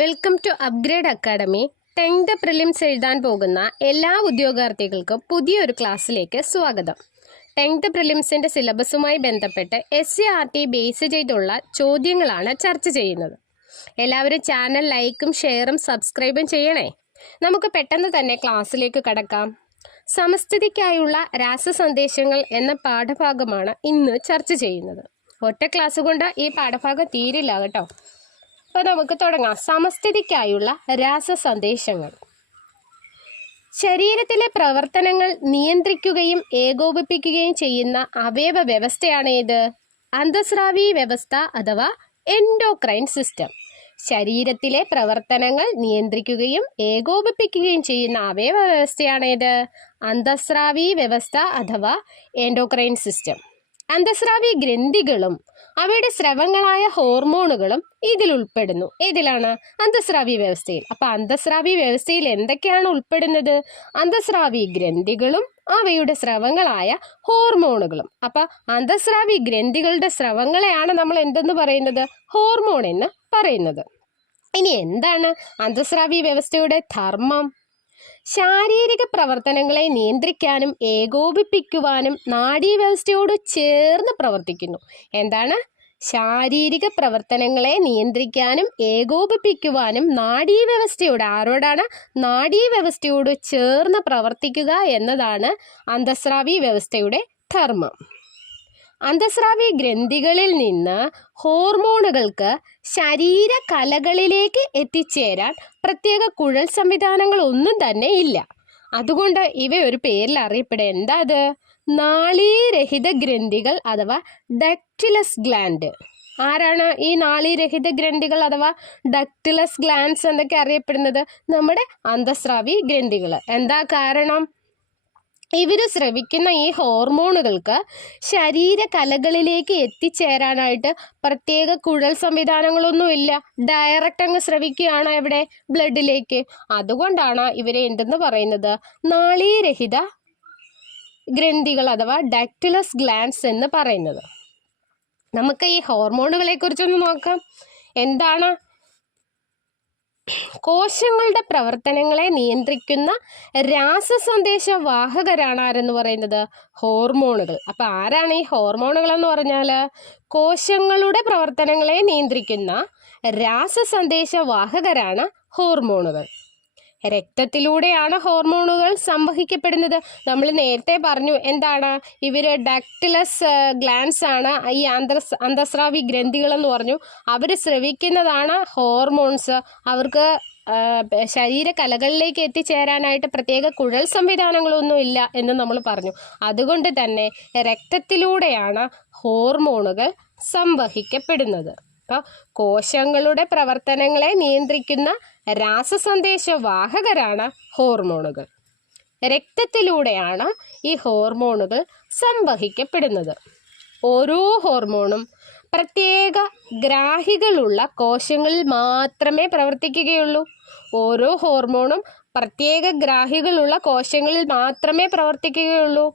Welcome to Upgrade Academy. 10th prelims എഴുതാൻ പോകുന്ന എല്ലാ ഉദ്യോഗാർത്ഥികൾക്കും പുതിയൊരു ക്ലാസ്സിലേക്ക് സ്വാഗതം. 10th പ്രിലിംസിൻ്റെ സിലബസുമായി ബന്ധപ്പെട്ട് SCRT ബേസ് ചെയ്തുള്ള ചോദ്യങ്ങളാണ് ചർച്ച ചെയ്യുന്നത്. എല്ലാവരും ചാനൽ ലൈക്കും ഷെയറും സബ്സ്ക്രൈബും ചെയ്യണേ. നമുക്ക് പെട്ടെന്ന് തന്നെ ക്ലാസ്സിലേക്ക് കടക്കാം. സമസ്ഥിതിക്കായുള്ള രാസസന്ദേശങ്ങൾ എന്ന പാഠഭാഗമാണ് ഇന്ന് ചർച്ച ചെയ്യുന്നത്. ഒറ്റ ക്ലാസ് കൊണ്ട് ഈ പാഠഭാഗം തീരില്ല കേട്ടോ. അപ്പോൾ നമുക്ക് തുടങ്ങാം. സമസ്ഥിതിക്കായുള്ള രാസസന്ദേശങ്ങൾ. ശരീരത്തിലെ പ്രവർത്തനങ്ങൾ നിയന്ത്രിക്കുകയും ഏകോപിപ്പിക്കുകയും ചെയ്യുന്ന അവയവ വ്യവസ്ഥയാണ് ഏത്? അന്തസ്രാവി വ്യവസ്ഥ അഥവാ എൻഡോക്രൈൻ സിസ്റ്റം. ശരീരത്തിലെ പ്രവർത്തനങ്ങൾ നിയന്ത്രിക്കുകയും ഏകോപിപ്പിക്കുകയും ചെയ്യുന്ന അവയവ വ്യവസ്ഥയാണ് ഏത്? അന്തസ്രാവി വ്യവസ്ഥ അഥവാ എൻഡോക്രൈൻ സിസ്റ്റം. അന്തസ്രാവി ഗ്രന്ഥികളും അവയുടെ സ്രവങ്ങളായ ഹോർമോണുകളും ഇതിൽ ഉൾപ്പെടുന്നു. ഏതിലാണ്? അന്തസ്രാവി വ്യവസ്ഥയിൽ. അപ്പൊ അന്തസ്രാവി വ്യവസ്ഥയിൽ എന്തൊക്കെയാണ് ഉൾപ്പെടുന്നത്? അന്തസ്രാവി ഗ്രന്ഥികളും അവയുടെ സ്രവങ്ങളായ ഹോർമോണുകളും. അപ്പൊ അന്തസ്രാവി ഗ്രന്ഥികളുടെ സ്രവങ്ങളെയാണ് നമ്മൾ എന്തെന്ന് പറയുന്നത്? ഹോർമോൺ എന്ന് പറയുന്നത്. ഇനി എന്താണ് അന്തസ്രാവി വ്യവസ്ഥയുടെ ധർമ്മം? ശാരീരിക പ്രവർത്തനങ്ങളെ നിയന്ത്രിക്കാനും ഏകോപിപ്പിക്കുവാനും നാഡീവ്യവസ്ഥയോട് ചേർന്ന് പ്രവർത്തിക്കുന്നു. എന്താണ്? ശാരീരിക പ്രവർത്തനങ്ങളെ നിയന്ത്രിക്കാനും ഏകോപിപ്പിക്കുവാനും നാഡീവ്യവസ്ഥയോട്, ആരോടാണ്? നാഡീവ്യവസ്ഥയോട് ചേർന്ന് പ്രവർത്തിക്കുക എന്നതാണ് അന്തസ്രാവി വ്യവസ്ഥയുടെ ധർമ്മം. അന്തസ്രാവി ഗ്രന്ഥികളിൽ നിന്ന് ഹോർമോണുകൾക്ക് ശരീര കലകളിലേക്ക് എത്തിച്ചേരാൻ പ്രത്യേക കുഴൽ സംവിധാനങ്ങളൊന്നും തന്നെ ഇല്ല. അതുകൊണ്ട് ഇവ ഒരു പേരിൽ അറിയപ്പെടുക. എന്താ അത്? നാളീരഹിത ഗ്രന്ഥികൾ അഥവാ ഡക്റ്റിലസ് ഗ്ലാൻഡ്. ആരാണ് ഈ നാളീരഹിത ഗ്രന്ഥികൾ അഥവാ ഡക്റ്റിലസ് ഗ്ലാൻഡ്സ് എന്നൊക്കെ അറിയപ്പെടുന്നത്? നമ്മുടെ അന്തസ്രാവി ഗ്രന്ഥികൾ. എന്താ കാരണം? ഇവർ സ്രവിക്കുന്ന ഈ ഹോർമോണുകൾക്ക് ശരീര കലകളിലേക്ക് എത്തിച്ചേരാനായിട്ട് പ്രത്യേക കുഴൽ സംവിധാനങ്ങളൊന്നുമില്ല. ഡയറക്റ്റ് അങ്ങ് സ്രവിക്കുകയാണ് എവിടെ? ബ്ലഡിലേക്ക്. അതുകൊണ്ടാണ് ഇവരെ എന്തെന്ന് പറയുന്നത്? നാളീരഹിത ഗ്രന്ഥികൾ അഥവാ ഡക്റ്റിലസ് ഗ്ലാൻഡ്സ് എന്ന് പറയുന്നത്. നമുക്ക് ഈ ഹോർമോണുകളെ കുറിച്ചൊന്ന് നോക്കാം. എന്താണ്? കോശങ്ങളുടെ പ്രവർത്തനങ്ങളെ നിയന്ത്രിക്കുന്ന രാസസന്ദേശ വാഹകരാണ് ആരെന്ന് പറയുന്നത്? ഹോർമോണുകൾ. അപ്പൊ ആരാണ് ഈ ഹോർമോണുകൾ എന്ന് പറഞ്ഞാൽ? കോശങ്ങളുടെ പ്രവർത്തനങ്ങളെ നിയന്ത്രിക്കുന്ന രാസസന്ദേശ വാഹകരാണ് ഹോർമോണുകൾ. രക്തത്തിലൂടെയാണ് ഹോർമോണുകൾ സംവഹിക്കപ്പെടുന്നത്. നമ്മൾ നേരത്തെ പറഞ്ഞു. എന്താണ്? ഇവര് ഡക്റ്റിലസ് ഗ്ലാൻഡ്സ് ആണ്, ഈ അന്തസ്രാവി ഗ്രന്ഥികൾ എന്ന് പറഞ്ഞു. അവർ സ്രവിക്കുന്നതാണ് ഹോർമോൺസ്. അവർക്ക് ശരീര കലകളിലേക്ക് എത്തിച്ചേരാനായിട്ട് പ്രത്യേക കുഴൽ സംവിധാനങ്ങളൊന്നും ഇല്ല എന്ന് നമ്മൾ പറഞ്ഞു. അതുകൊണ്ട് തന്നെ രക്തത്തിലൂടെയാണ് ഹോർമോണുകൾ സംവഹിക്കപ്പെടുന്നത്. അപ്പോൾ കോശങ്ങളുടെ പ്രവർത്തനങ്ങളെ നിയന്ത്രിക്കുന്ന രാസസന്ദേശ വാഹകരാണ് ഹോർമോണുകൾ. രക്തത്തിലൂടെയാണ് ഈ ഹോർമോണുകൾ സംവഹിക്കപ്പെടുന്നത്. ഓരോ ഹോർമോണും പ്രത്യേക ഗ്രാഹികളുള്ള കോശങ്ങളിൽ മാത്രമേ പ്രവർത്തിക്കുകയുള്ളൂ. ഓരോ ഹോർമോണും പ്രത്യേക ഗ്രാഹികളുള്ള കോശങ്ങളിൽ മാത്രമേ പ്രവർത്തിക്കുകയുള്ളൂ.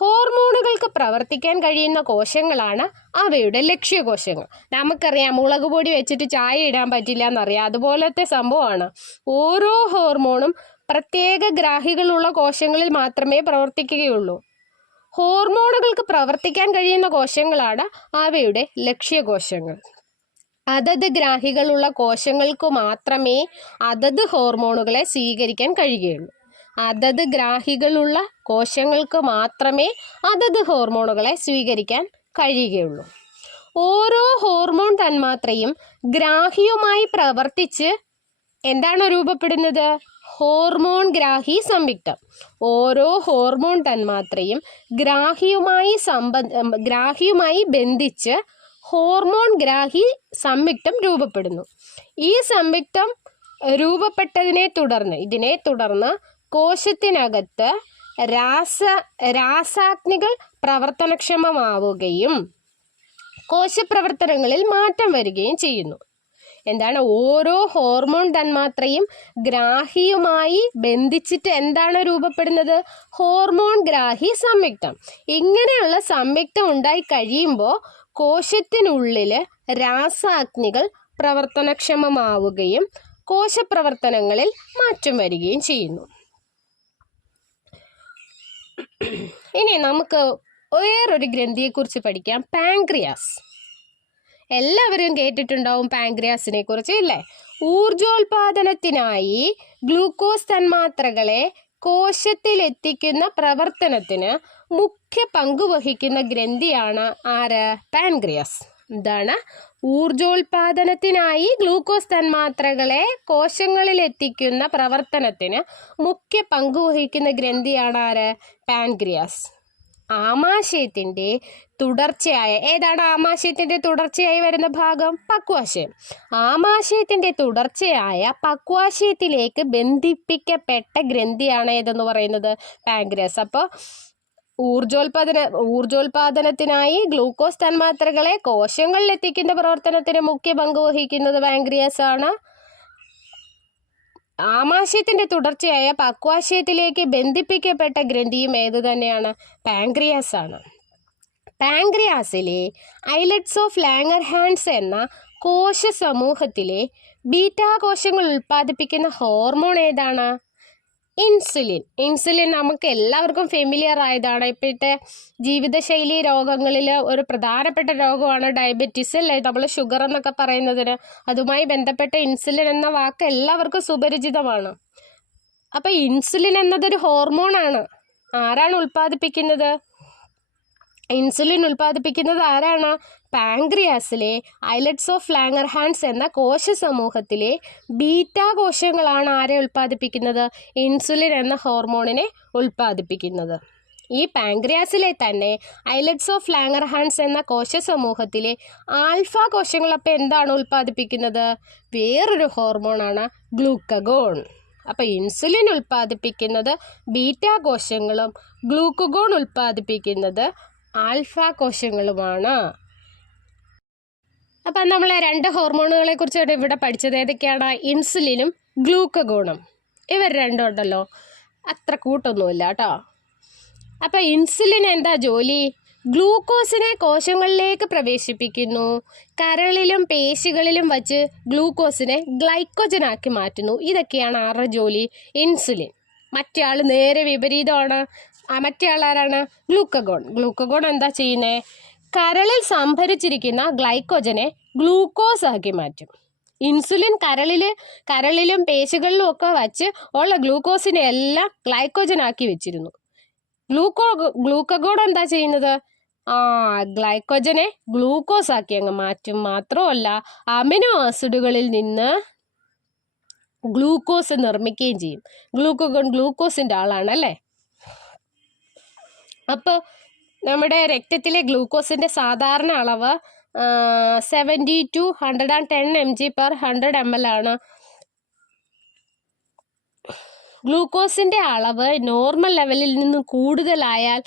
ഹോർമോണുകൾക്ക് പ്രവർത്തിക്കാൻ കഴിയുന്ന കോശങ്ങളാണ് അവയുടെ ലക്ഷ്യകോശങ്ങൾ. നമുക്കറിയാം, മുളക് പൊടി വെച്ചിട്ട് ചായ ഇടാൻ പറ്റില്ല എന്നറിയാം. അതുപോലത്തെ സംഭവമാണ്. ഓരോ ഹോർമോണും പ്രത്യേക ഗ്രാഹികളുള്ള കോശങ്ങളിൽ മാത്രമേ പ്രവർത്തിക്കുകയുള്ളൂ. ഹോർമോണുകൾക്ക് പ്രവർത്തിക്കാൻ കഴിയുന്ന കോശങ്ങളാണ് അവയുടെ ലക്ഷ്യകോശങ്ങൾ. അതത് ഗ്രാഹികളുള്ള കോശങ്ങൾക്ക് മാത്രമേ അതത് ഹോർമോണുകളെ സ്വീകരിക്കാൻ കഴിയുകയുള്ളൂ. അതത് ഗ്രാഹികളുള്ള കോശങ്ങൾക്ക് മാത്രമേ അതത് ഹോർമോണുകളെ സ്വീകരിക്കാൻ കഴിയുകയുള്ളൂ. ഓരോ ഹോർമോൺ തന്മാത്രയും ഗ്രാഹിയുമായി പ്രവർത്തിച്ച് എന്താണ് രൂപപ്പെടുന്നത്? ഹോർമോൺ ഗ്രാഹി സംയുക്തം. ഓരോ ഹോർമോൺ തന്മാത്രയും ഗ്രാഹിയുമായി ബന്ധിച്ച് ഹോർമോൺ ഗ്രാഹി സംയുക്തം രൂപപ്പെടുന്നു. ഈ സംയുക്തം രൂപപ്പെട്ടതിനെ തുടർന്ന് കോശത്തിനകത്ത് രാസാഗ്നികൾ പ്രവർത്തനക്ഷമമാവുകയും കോശപ്രവർത്തനങ്ങളിൽ മാറ്റം വരികയും ചെയ്യുന്നു. എന്താണ്? ഓരോ ഹോർമോൺ തന്മാത്രയും ഗ്രാഹിയുമായി ബന്ധിച്ചിട്ട് എന്താണ് രൂപപ്പെടുന്നത്? ഹോർമോൺ ഗ്രാഹി സംയുക്തം. ഇങ്ങനെയുള്ള സംയുക്തം ഉണ്ടായി കഴിയുമ്പോൾ കോശത്തിനുള്ളിൽ രാസാഗ്നികൾ പ്രവർത്തനക്ഷമമാവുകയും കോശപ്രവർത്തനങ്ങളിൽ മാറ്റം വരികയും ചെയ്യുന്നു. ഇനി നമുക്ക് വേറൊരു ഗ്രന്ഥിയെക്കുറിച്ച് പഠിക്കാം, പാൻക്രിയാസ്. എല്ലാവരും കേട്ടിട്ടുണ്ടാവും പാൻക്രിയാസിനെ കുറിച്ച് ഇല്ലേ? ഊർജോൽപാദനത്തിനായി ഗ്ലൂക്കോസ് തന്മാത്രകളെ കോശത്തിലെത്തിക്കുന്ന പ്രവർത്തനത്തിന് മുഖ്യ പങ്ക് വഹിക്കുന്ന ഗ്രന്ഥിയാണ് ആര്? പാൻക്രിയാസ്. എന്താണ്? ഊർജോൽപാദനത്തിനായി ഗ്ലൂക്കോസ് തന്മാത്രകളെ കോശങ്ങളിൽ എത്തിക്കുന്ന പ്രവർത്തനത്തിന് മുഖ്യ പങ്ക് വഹിക്കുന്ന ഗ്രന്ഥിയാണ് ആര്? പാൻക്രിയാസ്. ആമാശയത്തിന്റെ തുടർച്ചയായ, ഏതാണ് ആമാശയത്തിന്റെ തുടർച്ചയായി വരുന്ന ഭാഗം? പക്വാശയം. ആമാശയത്തിന്റെ തുടർച്ചയായ പക്വാശയത്തിലേക്ക് ബന്ധിപ്പിക്കപ്പെട്ട ഗ്രന്ഥിയാണ് ഏതെന്ന് പറയുന്നത്? പാൻക്രിയാസ്. അപ്പോൾ ഊർജോൽപാദനത്തിനായി ഗ്ലൂക്കോസ് തന്മാത്രകളെ കോശങ്ങളിൽ എത്തിക്കുന്ന പ്രവർത്തനത്തിന് മുഖ്യ പങ്ക് വഹിക്കുന്നത് പാൻക്രിയാസ് ആണ്. ആമാശയത്തിന്റെ തുടർച്ചയായ പക്വാശയത്തിലേക്ക് ബന്ധിപ്പിക്കപ്പെട്ട ഗ്രന്ഥിയും ഏത് തന്നെയാണ്? പാൻക്രിയാസ് ആണ്. പാൻക്രിയാസിലെ ഐലറ്റ്സ് ഓഫ് ലാംഗർഹാൻസ് എന്ന കോശ സമൂഹത്തിലെ ബീറ്റാ കോശങ്ങൾ ഉൽപ്പാദിപ്പിക്കുന്ന ഹോർമോൺ ഏതാണ്? ഇൻസുലിൻ. ഇൻസുലിൻ നമുക്ക് എല്ലാവർക്കും ഫെമിലിയർ ആയതാണ്. ഇപ്പോഴത്തെ ജീവിതശൈലി രോഗങ്ങളിൽ ഒരു പ്രധാനപ്പെട്ട രോഗമാണ് ഡയബറ്റീസ് അല്ലേ? നമ്മൾ ഷുഗർ എന്നൊക്കെ പറയുന്നതിന് അതുമായി ബന്ധപ്പെട്ട ഇൻസുലിൻ എന്ന വാക്ക് എല്ലാവർക്കും സുപരിചിതമാണ്. അപ്പം ഇൻസുലിൻ എന്നതൊരു ഹോർമോണാണ്. ആരാണ് ഉൽപ്പാദിപ്പിക്കുന്നത്? ഇൻസുലിൻ ഉൽപ്പാദിപ്പിക്കുന്നത് ആരാണ്? പാൻക്രിയാസിലെ ഐലറ്റ്സ് ഓഫ് ലാംഗർഹാൻസ് എന്ന കോശ സമൂഹത്തിലെ ബീറ്റാ കോശങ്ങളാണ് ആരെ ഉൽപ്പാദിപ്പിക്കുന്നത്? ഇൻസുലിൻ എന്ന ഹോർമോണിനെ ഉൽപ്പാദിപ്പിക്കുന്നത്. ഈ പാൻക്രിയാസിലെ തന്നെ ഐലറ്റ്സ് ഓഫ് ലാംഗർഹാൻസ് എന്ന കോശ സമൂഹത്തിലെ ആൽഫ കോശങ്ങൾ അപ്പോൾ എന്താണ് ഉൽപ്പാദിപ്പിക്കുന്നത്? വേറൊരു ഹോർമോണാണ് ഗ്ലൂക്കഗോൺ. അപ്പോൾ ഇൻസുലിൻ ഉൽപ്പാദിപ്പിക്കുന്നത് ബീറ്റാ കോശങ്ങളും ഗ്ലൂക്കഗോൺ ഉൽപ്പാദിപ്പിക്കുന്നത് ആൽഫ കോശങ്ങളുമാണ്. അപ്പം നമ്മൾ രണ്ട് ഹോർമോണുകളെ കുറിച്ചാണ് ഇവിടെ പഠിച്ചത്. ഏതൊക്കെയാണ്? ഇൻസുലിനും ഗ്ലൂക്കഗോണും. ഇവർ രണ്ടും ഉണ്ടല്ലോ, അത്ര കൂട്ടൊന്നുമില്ല കേട്ടോ. അപ്പം ഇൻസുലിൻ എന്താ ജോലി? ഗ്ലൂക്കോസിനെ കോശങ്ങളിലേക്ക് പ്രവേശിപ്പിക്കുന്നു. കരളിലും പേശികളിലും വച്ച് ഗ്ലൂക്കോസിനെ ഗ്ലൈക്കോജനാക്കി മാറ്റുന്നു. ഇതൊക്കെയാണ് ആരുടെ ജോലി? ഇൻസുലിൻ. മറ്റേ ആൾ നേരെ വിപരീതമാണ്. മറ്റേ ആൾ ആരാണ്? ഗ്ലൂക്കഗോൺ. ഗ്ലൂക്കഗോൺ എന്താ ചെയ്യുന്നത്? കരളിൽ സംഭരിച്ചിരിക്കുന്ന ഗ്ലൈക്കോജനെ ഗ്ലൂക്കോസ് ആക്കി മാറ്റും. ഇൻസുലിൻ കരളിലും പേശികളിലും ഒക്കെ വച്ച് ഉള്ള ഗ്ലൂക്കോസിനെ എല്ലാം ഗ്ലൈക്കോജനാക്കി വെച്ചിരുന്നു. ഗ്ലൂക്കഗോൺ എന്താ ചെയ്യുന്നത്? ഗ്ലൈക്കോജനെ ഗ്ലൂക്കോസ് ആക്കി അങ്ങ് മാറ്റും. മാത്രമല്ല അമിനോ ആസിഡുകളിൽ നിന്ന് ഗ്ലൂക്കോസ് നിർമ്മിക്കുകയും ചെയ്യും. ഗ്ലൂക്കഗോൺ ഗ്ലൂക്കോസിൻ്റെ ആളാണ് അല്ലേ? അപ്പോൾ നമ്മുടെ രക്തത്തിലെ ഗ്ലൂക്കോസിൻ്റെ സാധാരണ അളവ് 70 to 110 mg/100 ml ആണ്. ഗ്ലൂക്കോസിൻ്റെ അളവ് നോർമൽ ലെവലിൽ നിന്ന് കൂടുതലായാൽ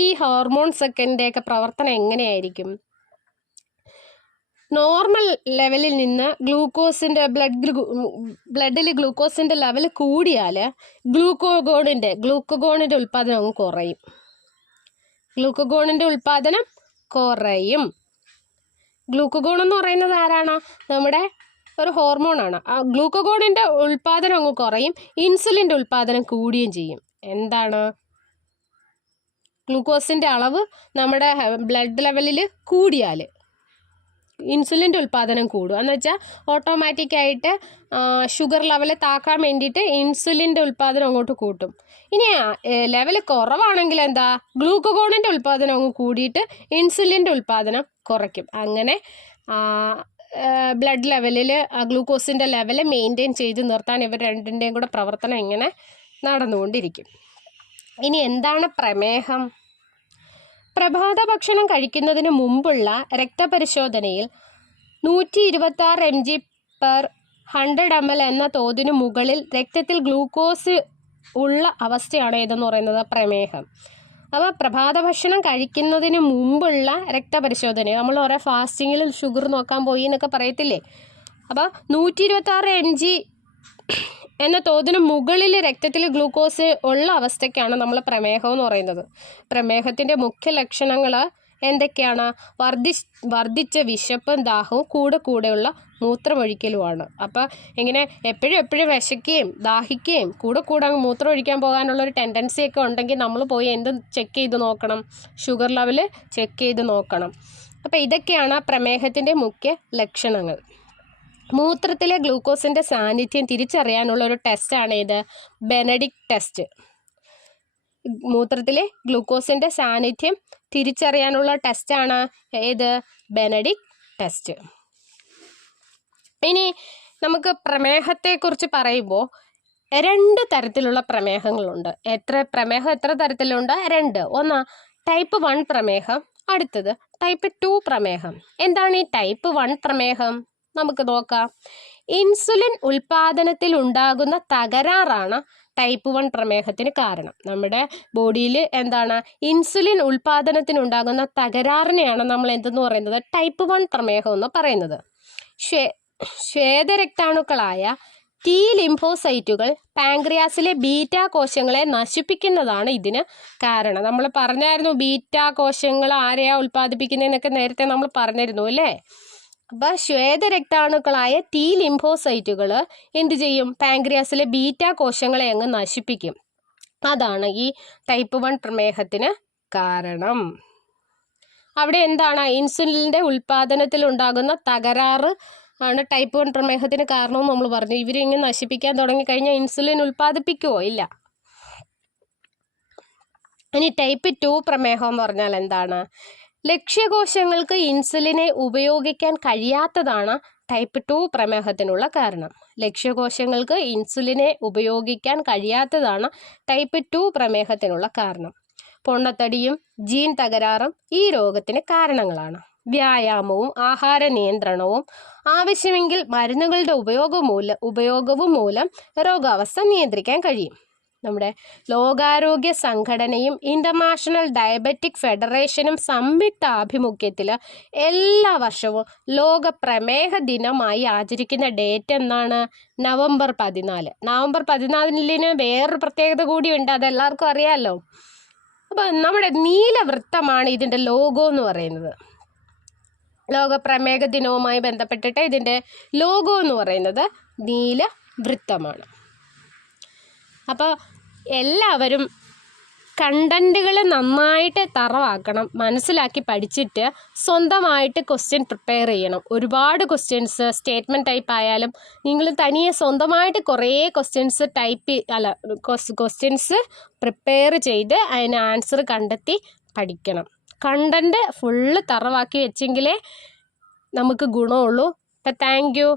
ഈ ഹോർമോൺസൊക്കെ പ്രവർത്തനം എങ്ങനെയായിരിക്കും? നോർമൽ ലെവലിൽ നിന്ന് ബ്ലഡിൽ ഗ്ലൂക്കോസിൻ്റെ ലെവൽ കൂടിയാൽ ഗ്ലൂക്കഗോണിൻ്റെ ഉൽപ്പാദനം അങ്ങ് കുറയും. ഗ്ലൂക്കഗോണിൻ്റെ ഉൽപ്പാദനം കുറയും. ഗ്ലൂക്കഗോൺ എന്ന് പറയുന്നത് ആരാണ്? നമ്മുടെ ഒരു ഹോർമോണാണ്. ആ ഗ്ലൂക്കഗോണിൻ്റെ ഉൽപ്പാദനം അങ്ങ് കുറയും. ഇൻസുലിൻ്റെ ഉൽപ്പാദനം കൂടുകയും ചെയ്യും. എന്താണ്? ഗ്ലൂക്കോസിൻ്റെ അളവ് നമ്മുടെ ബ്ലഡ് ലെവലിൽ കൂടിയാൽ ഇൻസുലിൻ്റെ ഉൽപ്പാദനം കൂടുക എന്ന് വെച്ചാൽ ഓട്ടോമാറ്റിക്കായിട്ട് ഷുഗർ ലെവൽ താക്കാൻ വേണ്ടിയിട്ട് ഇൻസുലിൻ്റെ ഉൽപ്പാദനം അങ്ങോട്ട് കൂട്ടും. ഇനി ലെവൽ കുറവാണെങ്കിൽ എന്താ? ഗ്ലൂക്കഗോണിൻ്റെ ഉൽപ്പാദനം അങ്ങ് കൂടിയിട്ട് ഇൻസുലിൻ്റെ ഉൽപ്പാദനം കുറയ്ക്കും. അങ്ങനെ ബ്ലഡ് ലെവലിൽ ഗ്ലൂക്കോസിൻ്റെ ലെവൽ മെയിൻറ്റെയിൻ ചെയ്ത് നിർത്താൻ ഇവർ രണ്ടിൻ്റെയും കൂടെ പ്രവർത്തനം ഇങ്ങനെ നടന്നുകൊണ്ടിരിക്കും. ഇനി എന്താണ് പ്രമേഹം? പ്രഭാത ഭക്ഷണം കഴിക്കുന്നതിന് മുമ്പുള്ള രക്തപരിശോധനയിൽ 126 mg/100 ml എന്ന തോതിന് മുകളിൽ രക്തത്തിൽ ഗ്ലൂക്കോസ് ഉള്ള അവസ്ഥയാണ് ഏതെന്ന് പറയുന്നത്? പ്രമേഹം. അപ്പോൾ പ്രഭാത ഭക്ഷണം കഴിക്കുന്നതിന് മുമ്പുള്ള രക്തപരിശോധന, നമ്മൾ ഓരോ ഫാസ്റ്റിങ്ങിൽ ഷുഗർ നോക്കാൻ പോയി എന്നൊക്കെ പറയത്തില്ലേ? അപ്പോൾ 126 mg എന്ന തോതിന് മുകളിൽ രക്തത്തിൽ ഗ്ലൂക്കോസ് ഉള്ള അവസ്ഥയ്ക്കാണ് നമ്മൾ പ്രമേഹം എന്ന് പറയുന്നത്. പ്രമേഹത്തിൻ്റെ മുഖ്യ ലക്ഷണങ്ങൾ എന്തൊക്കെയാണ്? വർദ്ധിച്ച വിശപ്പും ദാഹവും കൂടെയുള്ള മൂത്രമൊഴിക്കലുമാണ്. അപ്പം ഇങ്ങനെ എപ്പോഴും വിശക്കുകയും ദാഹിക്കുകയും കൂടെ അങ്ങ് മൂത്രമൊഴിക്കാൻ പോകാനുള്ളൊരു ടെൻഡൻസിയൊക്കെ ഉണ്ടെങ്കിൽ നമ്മൾ പോയി എന്ത് ചെക്ക് ചെയ്ത് നോക്കണം? ഷുഗർ ലെവൽ ചെക്ക് ചെയ്ത് നോക്കണം. അപ്പം ഇതൊക്കെയാണ് പ്രമേഹത്തിൻ്റെ മുഖ്യ ലക്ഷണങ്ങൾ. മൂത്രത്തിലെ ഗ്ലൂക്കോസിൻ്റെ സാന്നിധ്യം തിരിച്ചറിയാനുള്ള ഒരു ടെസ്റ്റാണ് ഇത് ബെനഡിക്ട് ടെസ്റ്റ്. മൂത്രത്തിലെ ഗ്ലൂക്കോസിൻ്റെ സാന്നിധ്യം തിരിച്ചറിയാനുള്ള ടെസ്റ്റാണ് ഏത്? Benedict test. ഇനി നമുക്ക് പ്രമേഹത്തെക്കുറിച്ച് പറയുമ്പോൾ 2 തരത്തിലുള്ള പ്രമേഹങ്ങളുണ്ട്. പ്രമേഹം എത്ര തരത്തിലുണ്ട്? 2. ഒന്ന് ടൈപ്പ് 1 പ്രമേഹം, അടുത്തത് ടൈപ്പ് 2 പ്രമേഹം. എന്താണ് ഈ ടൈപ്പ് 1 പ്രമേഹം? നമുക്ക് നോക്കാം. ഇൻസുലിൻ ഉൽപാദനത്തിൽ ഉണ്ടാകുന്ന തകരാറാണ് ടൈപ്പ് 1 പ്രമേഹത്തിന് കാരണം. നമ്മുടെ ബോഡിയിൽ എന്താണ്? ഇൻസുലിൻ ഉൽപാദനത്തിനുണ്ടാകുന്ന തകരാറിനെയാണ് നമ്മൾ എന്തെന്ന് പറയുന്നത്? ടൈപ്പ് 1 പ്രമേഹം എന്ന് പറയുന്നത്. ശ്വേതരക്താണുക്കളായ ടി ലിംഫോസൈറ്റുകൾ പാങ്ക്രിയാസിലെ ബീറ്റാ കോശങ്ങളെ നശിപ്പിക്കുന്നതാണ് ഇതിന് കാരണം. നമ്മൾ പറഞ്ഞായിരുന്നു ബീറ്റാ കോശങ്ങൾ ആരെയാ ഉൽപ്പാദിപ്പിക്കുന്നതെന്നൊക്കെ നേരത്തെ നമ്മൾ പറഞ്ഞിരുന്നു അല്ലേ? അപ്പം ശ്വേതരക്താണുക്കളായ ടി ലിംഫോസൈറ്റുകൾ എന്ത് ചെയ്യും? പാങ്ക്രിയാസിലെ ബീറ്റാ കോശങ്ങളെ അങ്ങ് നശിപ്പിക്കും. അതാണ് ഈ ടൈപ്പ് 1 പ്രമേഹത്തിന് കാരണം. അവിടെ എന്താണ്? ഇൻസുലിൻ്റെ ഉൽപാദനത്തിൽ ഉണ്ടാകുന്ന തകരാറ് ആണ് ടൈപ്പ് 1 പ്രമേഹത്തിന് കാരണമെന്ന് നമ്മൾ പറഞ്ഞു. ഇവരിങ്ങനെ നശിപ്പിക്കാൻ തുടങ്ങിക്കഴിഞ്ഞാൽ ഇൻസുലിൻ ഉൽപ്പാദിപ്പിക്കുമോ? ഇല്ല. ഇനി ടൈപ്പ് 2 പ്രമേഹം എന്ന് പറഞ്ഞാൽ എന്താണ്? ലക്ഷ്യകോശങ്ങൾക്ക് ഇൻസുലിനെ ഉപയോഗിക്കാൻ കഴിയാത്തതാണ് ടൈപ്പ് 2 പ്രമേഹത്തിനുള്ള കാരണം. ലക്ഷ്യകോശങ്ങൾക്ക് ഇൻസുലിനെ ഉപയോഗിക്കാൻ കഴിയാത്തതാണ് ടൈപ്പ് 2 പ്രമേഹത്തിനുള്ള കാരണം. പൊണ്ണത്തടിയും ജീൻ തകരാറും ഈ രോഗത്തിന് കാരണങ്ങളാണ്. വ്യായാമവും ആഹാര നിയന്ത്രണവും ആവശ്യമെങ്കിൽ മരുന്നുകളുടെ ഉപയോഗവും മൂലം രോഗാവസ്ഥ നിയന്ത്രിക്കാൻ കഴിയും. നമ്മുടെ ലോകാരോഗ്യ സംഘടനയും ഇന്റർനാഷണൽ ഡയബറ്റിക് ഫെഡറേഷനും സംയുക്ത ആഭിമുഖ്യത്തിൽ എല്ലാ വർഷവും ലോക പ്രമേഹ ദിനമായി ആചരിക്കുന്ന ഡേറ്റ് എന്നാണ്? നവംബർ 14. നവംബർ 14 വേറൊരു പ്രത്യേകത കൂടിയുണ്ട്, അതെല്ലാവർക്കും അറിയാമല്ലോ. അപ്പം നമ്മുടെ നീലവൃത്തമാണ് ഇതിൻ്റെ ലോഗോ എന്ന് പറയുന്നത്. ലോക പ്രമേഹ ദിനവുമായി ബന്ധപ്പെട്ടിട്ട് ഇതിൻ്റെ ലോഗോ എന്ന് പറയുന്നത് നീലവൃത്തമാണ്. അപ്പോൾ എല്ലാവരും കണ്ടന്റുകൾ നന്നായിട്ട് തറവാക്കണം, മനസ്സിലാക്കി പഠിച്ചിട്ട് സ്വന്തമായിട്ട് ക്വസ്റ്റ്യൻ പ്രിപ്പയർ ചെയ്യണം. ഒരുപാട് ക്വസ്റ്റ്യൻസ് സ്റ്റേറ്റ്മെൻറ്റ് ടൈപ്പ് ആയാലും നിങ്ങൾ തനിയെ സ്വന്തമായിട്ട് കുറേ ക്വസ്റ്റ്യൻസ് പ്രിപ്പയർ ചെയ്ത് അതിന് ആൻസർ കണ്ടെത്തി പഠിക്കണം. കണ്ടന്റ് ഫുള്ള് തറവാക്കി വെച്ചെങ്കിലേ നമുക്ക് ഗുണമുള്ളൂ. അപ്പം താങ്ക് യു.